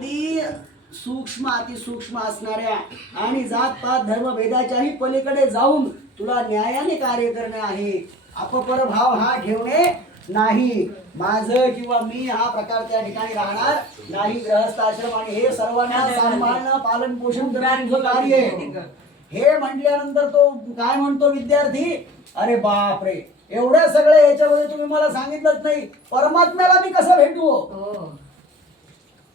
अगदी सूक्ष्म अतिसूक्ष्म असणाऱ्या आणि जात पात धर्म भेदाच्याही पलीकडे जाऊन तुला न्यायाने कार्य करणे आहे. अपपर भाव हा ठेवणे नाही. माझं किंवा मी हा प्रकार त्या ठिकाणी राहणार नाही. ग्रहस्थ आश्रम आणि हे सर्वांना सांभाळणं पालन पोषण कार्य हे म्हटल्यानंतर तो काय म्हणतो विद्यार्थी? अरे बाप रे एवढ्या सगळ्या याच्यामध्ये तुम्ही मला सांगितलंच नाही. परमात्म्याला मी कसं भेटू?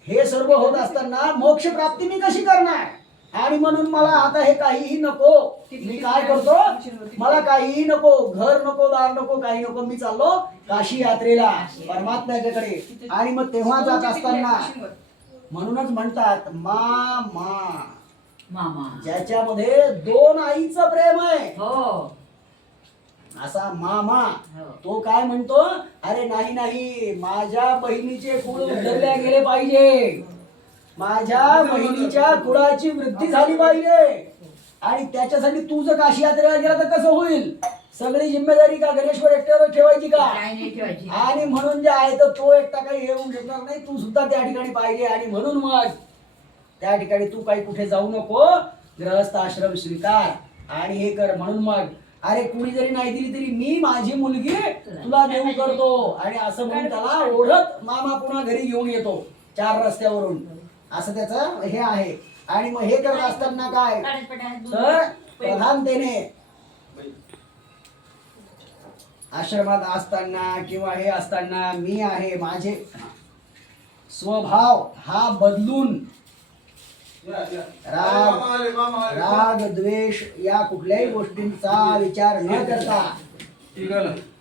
हो सर्व होत असताना मोक्ष प्राप्ती मी कशी करणार? आणि म्हणून मला आता हे काहीही नको. मी काय करतो? मला काहीही नको. घर नको दार नको काही नको. मी चाललो काशी यात्रेला परमात्म्याच्याकडे. आणि मग तेव्हा जात असताना म्हणूनच म्हणतात मा मा मामा. ज्याच्यामध्ये दोन आईचं प्रेम आहे. हो. असा मामा हो. तो काय म्हणतो अरे नाही नाही माझ्या बहिणीचे कुळ उधरल्या गेले पाहिजे. माझ्या बहिणीच्या कुळाची वृद्धी झाली पाहिजे. आणि त्याच्यासाठी तू जर काशी यात्रेला गेला तर कसं होईल? सगळी जिम्मेदारी का गणेश्वर एकट्यावर ठेवायची का? आणि म्हणून जे आहे तर तो एकटा काही येऊन शकणार नाही. तू सुद्धा त्या ठिकाणी पाहिजे. आणि म्हणून मग त्या ठिकाणी तू काही कुठे जाऊ नको. ग्रहस्थ आश्रम स्वीकार. आणि हे कर. म्हणून मग अरे कुणी जरी नाही दिली तरी मी माझी मुलगी तुला देऊ करतो. आणि असं म्हणून त्याला ओढत मामा पुन्हा घरी घेऊन येतो चार रस्त्यावरून. असं त्याचं हे आहे. आणि मग हे करत असताना काय? तर प्रधानतेने आश्रमात असताना किंवा हे असताना मी आहे माझे स्वभाव हा बदलून राग राग द्वेष या कुठल्याही गोष्टींचा विचार न करता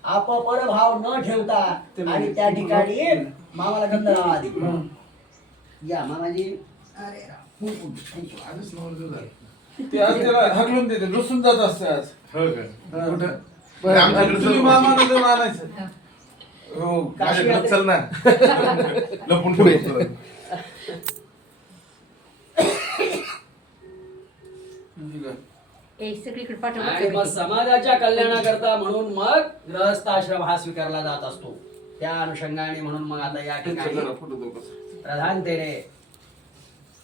अपपर भाव न ठेवता आणि त्या ठिकाणी मामाला गंध लावा आधी या मामाजी. अरे राम. ते आज त्याला हकलून देते लुसून जात असते आज. हो तुम्ही. मामाला जाऊन आणायचं. हो. काशी माझ्याकडे चल ना. लपून ठेवतो सगळीकडे आणि मग पाठवलं समाजाच्या कल्याणाकरता म्हणून मग गृहस्थ आश्रम हा स्वीकारला जात असतो. त्या अनुषंगाने म्हणून मग आता या ठिकाणी. प्रधानतेने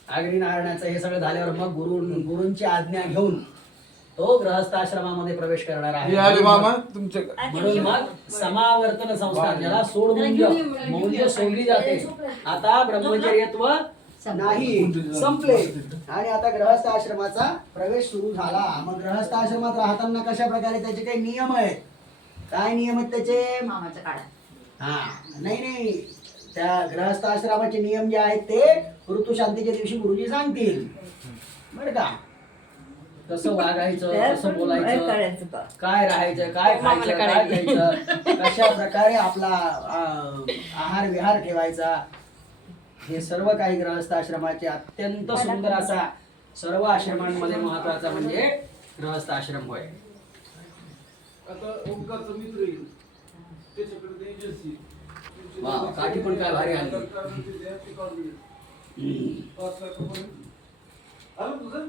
अग्नी नारायणाचं हे सगळं झाल्यावर मग गुरु गुरूंची आज्ञा घेऊन तो गृहस्थ आश्रमामध्ये प्रवेश करणार हे आले आहे तुमच्या म्हणून मग समावर्तन संस्कार ज्याला सोड मुंज मौल्य सोडली जाते. आता ब्रह्मचर्यत्व नाही. संपले. आणि आता गृहस्थ आश्रमाचा प्रवेश सुरू झाला. मग गृहस्थ आश्रमात राहताना कशा प्रकारे त्याचे काही नियम आहेत? काय नियम आहेत त्याचे? मामाचा काढा हा. नाही नाही. त्या गृहस्थ आश्रमाचे नियम जे आहेत ते ऋतुशांतीच्या दिवशी गुरुजी सांगतील. बरं का? कसं वागायचं कसं बोलायचं? काय राहायचं काय खायचं काय प्यायचं कशा प्रकारे आपला आ, आहार विहार ठेवायचा? हे सर्व काही गृहस्थ आश्रमाचे अत्यंत सुंदर असा सर्व आश्रमांमध्ये महत्त्वाचा म्हणजे गृहस्थ आश्रम होय. वा, काठी पण काय भारी आणली. आलं